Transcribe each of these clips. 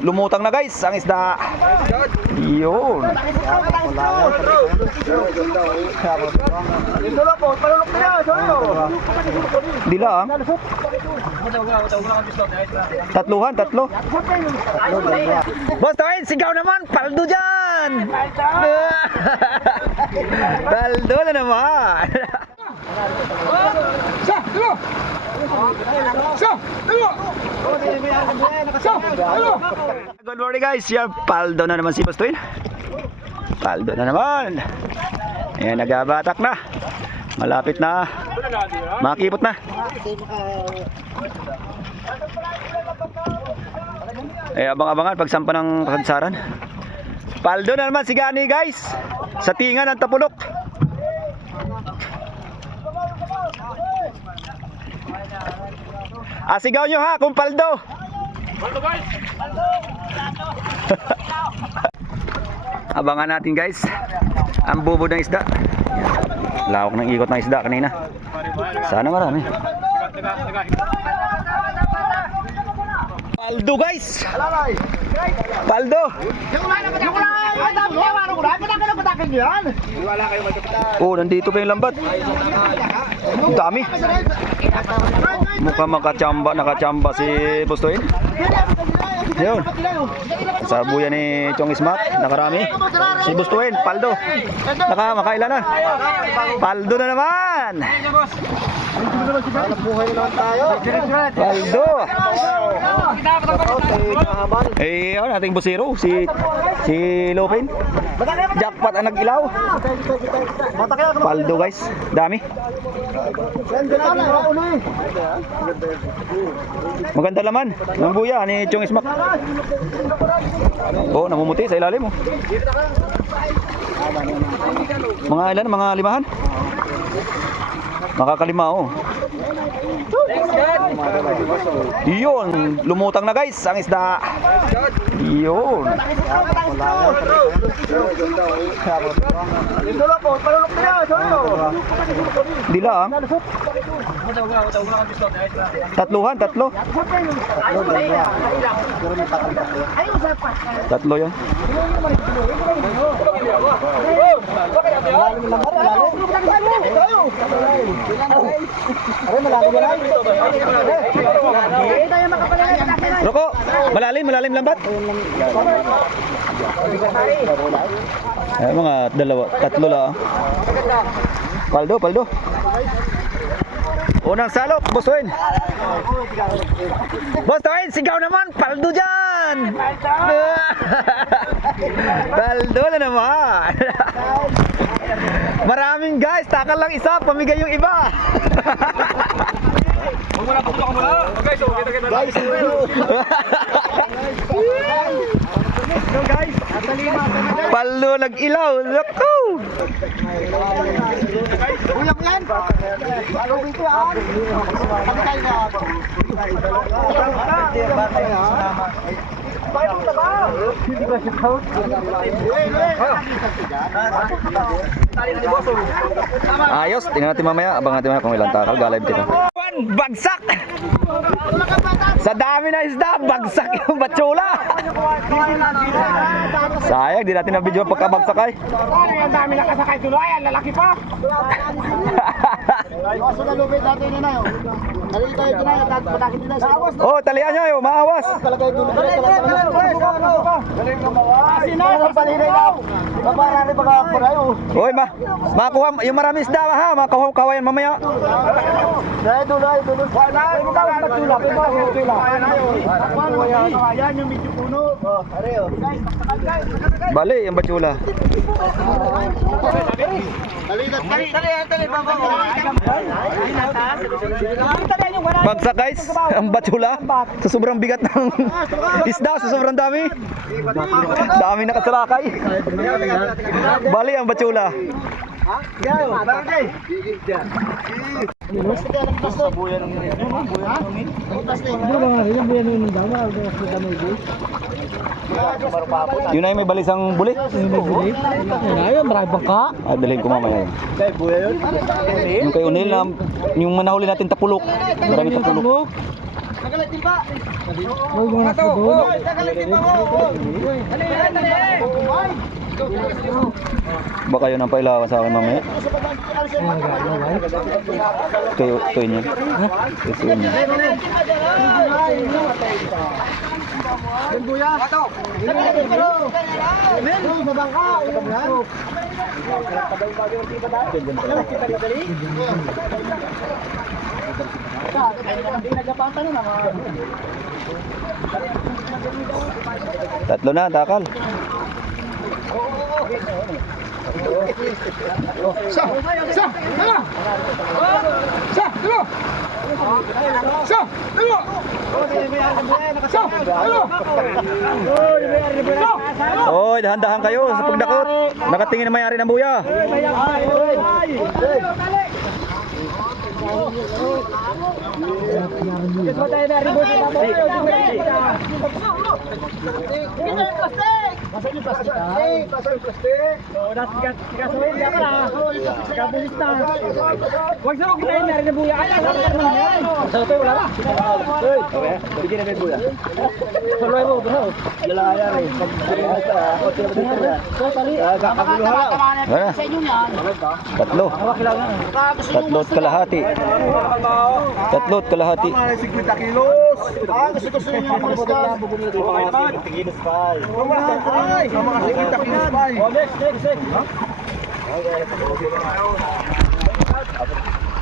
lumutang na guys ang isda. Yun. Dila ah. Tatlo. Boss Toin, sigaw naman, paldo dyan. Paldo na naman. Good morning guys, yan paldo na naman si Boss Toin. Paldo na naman. Ayan, nagabatak na. Malapit na. Makipot na. Abang-abangan pagsampa ng kasadsaran. Paldo na naman si Gani guys. Sa tingan ng Tapulok. Sigaw nyo ha kung paldo. Paldo guys. Paldo. Abangan natin guys ang bubo ng isda. Lawak ng ikot ng isda kanina. Sana marami. Paldo guys. Paldo. Oh, nandito pa yung lambat. Ang dami. Mukhang nakachamba si Boss Toin. Yun. Sa buya ni Chong Ismak, nakarami. Si Boss Toin, paldo. Makailan na. Paldo na naman. Paldo. Ayun, ating busero, si Lopin. Jackpot ang nag-ilaw. Paldo guys, dami. Maganda laman ng buya ni Chong Ismak. Oh, namumuti sa ilalim oh. Mga ilan? Mga limahan? Makakalima oh. Yun, lumutang na guys ang isda. Yun. Dila ah. Tatlo. Tatlo yan. Roko, malalim lambat. Mga tatlo lang. Paldo. Unang salok, Boss Toin. Boss Toin, sigaw naman, paldo dyan. Paldo na naman. Maraming guys, takal lang isa, pamigay yung iba. Guys, paldo nag-ilaw. Lako. Uyak yan. Paldo dito yan. Ayos, tingnan natin mamaya. Abang natin mamaya kung ilang takal. Galive kita. Bagsak! Sa dami na isda, bagsak yung batsula. Sayang, di natin na-video pagkabagsak ay. Ang dami nakasakay tuloy, ang lalaki pa. Oh, talian nyo yun, maawas. Hoy, makakuha, yung maraming isda ha, makakuha yan mamaya. Bali, yung batsula. Bagsak guys, ang batsula. Sa sobrang bigat ng isda, sa sobrang dami. Dami nakasarakay. Bali, ang batsula. Yun ay may balisang buli. Ayun, marami bangka. Dalhin ko mamaya. Yung kay Unil na yung manahuli natin Tapulok. Marami Tapulok. Uy, mga doon. Baka yun ang pailawan sa akin mamaya. Tuyo niya. Tuyo niya. Tatlo na, takal. Oy, dahan-dahan kayo sa pagdakot. Nakatingin na may-ari ng buya. Huwag sa ako na yun, na buya. Ay, sa ito, wala ba? Okay, bigyan na may buya. Salway mo, bro. Wala. Tatlo. Tatlo't kalahati. Tatlo't kalahati. 50 kilos. Gusto niyo ang pagkakasal. Kilos pa. Ay, mga 50 kilos pa.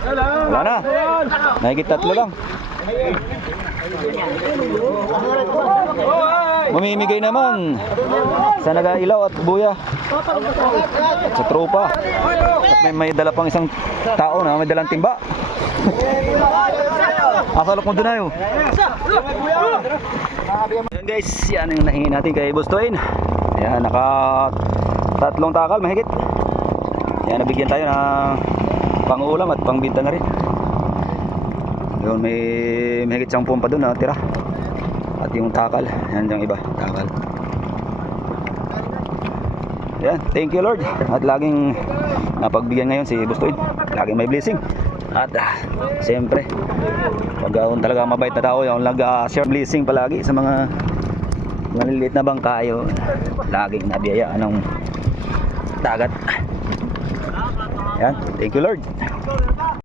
Wala na. Nahigit tatlo lang. Mamimigay naman sa nagailaw at buya at sa tropa. At may dala pang isang tao na may dalang timba. Asalok mo doon na yun. Ayan guys, yan yung nahingi natin kay Bustoin. Ayan, naka tatlong takal mahigit. Ayan, nabigyan tayo ng pang-ulam at pang-binta na rin. Yun, may mahigit 10 pa doon na tira. At yung takal, yan yung iba, takal. Yan, thank you Lord. At laging napagbigyan ngayon si Bustoin. Laging may blessing. At siyempre, pag talaga mabait na tao, yung nag-share blessing palagi sa mga maliliit na bangkayo. Laging nabiyayaan ng dagat. Yan, thank you Lord.